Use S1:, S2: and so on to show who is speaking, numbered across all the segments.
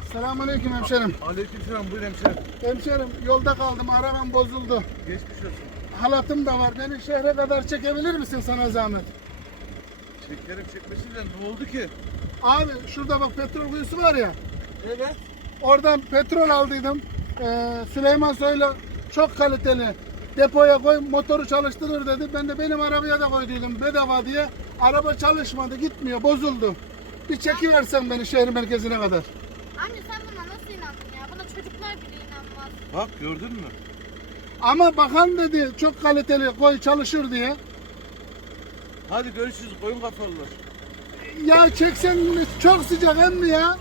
S1: Selamünaleyküm hemşerim.
S2: Aleykümselam, buyur hemşerim.
S1: Hemşerim yolda kaldım, arabam bozuldu.
S2: Geçmiş olsun.
S1: Halatım da var, beni şehre kadar çekebilir misin sana zahmet?
S2: Çekerim çekmesiyle ne oldu ki?
S1: Abi şurada bak petrol kuyusu var ya.
S2: Evet.
S1: Oradan petrol aldıydım. Süleyman Soylu çok kaliteli. Depoya koy motoru çalıştırır dedi. Ben de benim arabaya da koyduydum bedava diye. Araba çalışmadı, gitmiyor, bozuldu. Bir çekiversen beni şehir merkezine kadar.
S3: Anne sen buna nasıl inandın ya? Buna çocuklar bile inanmaz.
S2: Bak gördün mü?
S1: Ama bakan dedi çok kaliteli koy çalışır diye.
S2: Hadi görüşürüz koyun kafalılar.
S1: Ya çeksen çok sıcak emmi ya.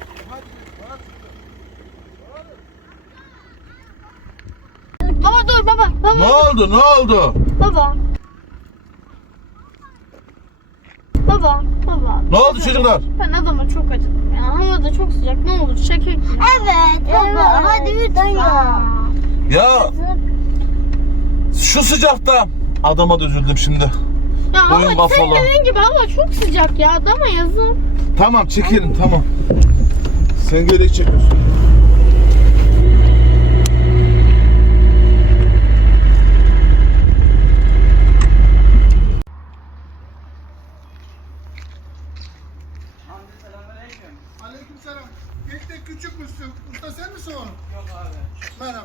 S3: Baba dur baba. Baba.
S2: Ne oldu, ne oldu?
S3: Baba. Baba. Baba.
S2: Ne oldu çocuklar?
S3: Ben adama çok acıdım ya. Hava da çok sıcak. Ne olur çekek mi?
S4: Evet baba hadi lütfen ya.
S2: Ya şu sıcakta adama da üzüldüm şimdi.
S3: Ya
S2: Koyun
S3: ama senin
S2: kafalı.
S3: dediğin gibi hava çok sıcak ya. Adama yazın.
S2: Tamam çekelim tamam. Sen geri çekiyorsun.
S1: Aleykümselam. Pek de küçükmüşsün. Usta sen misin o?
S5: Yok abi.
S1: Merhaba.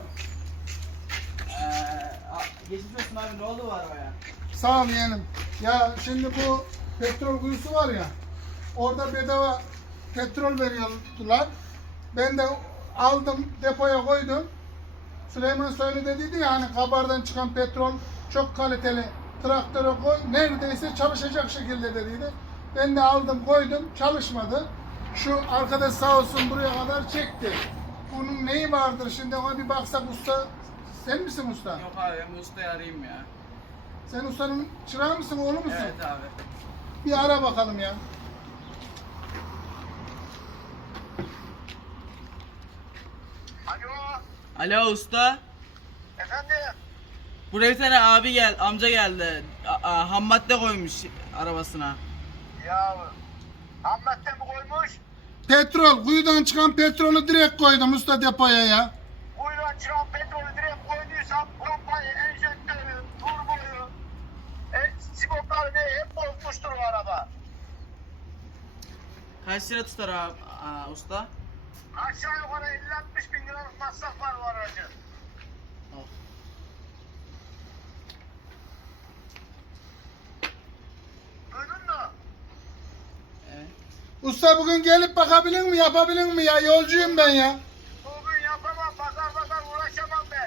S5: Geçmiş olsun abi, ne oldu bu arabaya?
S1: Sağ ol yeğenim. Ya şimdi bu petrol kuyusu var ya. Orada bedava petrol veriyorlar. Ben de aldım depoya koydum. Süleyman Soylu dediydi ya hani kabardan çıkan petrol çok kaliteli. Traktöre koy neredeyse çalışacak şekilde dediydi. Ben de aldım koydum çalışmadı. Şu arkadaş sağ olsun buraya kadar çekti. Bunun neyi vardır şimdi ona bir baksak usta. Sen misin usta?
S5: Yok abi, ben bu ustayı arayayım ya.
S1: Sen ustanın çırağı mısın oğlu musun?
S5: Evet abi.
S1: Bir ara bakalım ya.
S5: Alo usta.
S6: Efendim?
S5: Buraya bir tane amca geldi. Ham madde koymuş arabasına.
S6: Ya Ahmet de mi koymuş?
S1: Petrol, kuyudan çıkan petrolü direkt koydum usta depoya ya.
S6: Kuyudan çıkan petrolü direkt koyduysam pompayı, enjektörü, turboyu, sigortalı hep bozmuştur o araba.
S5: Kaç lira tutar abi usta?
S6: Aşağı yukarı 50-60 bin liralık masraf var bu aracın.
S5: Of.
S6: Duydun mu?
S5: Evet.
S1: Usta bugün gelip bakabilir mi, yapabilir mi ya? Yolcuyum ben ya.
S6: Bugün yapamam, pazar uğraşamam ben.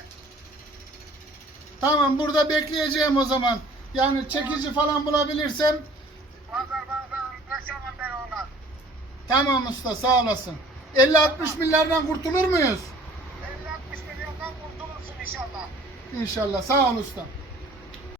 S1: Tamam burada bekleyeceğim o zaman. Yani çekici falan bulabilirsem.
S6: Pazar uğraşamam ben ona.
S1: Tamam usta sağ olasın. 50-60 milyardan kurtulur muyuz?
S6: 50-60 milyondan kurtulursun inşallah.
S1: İnşallah sağ ol usta.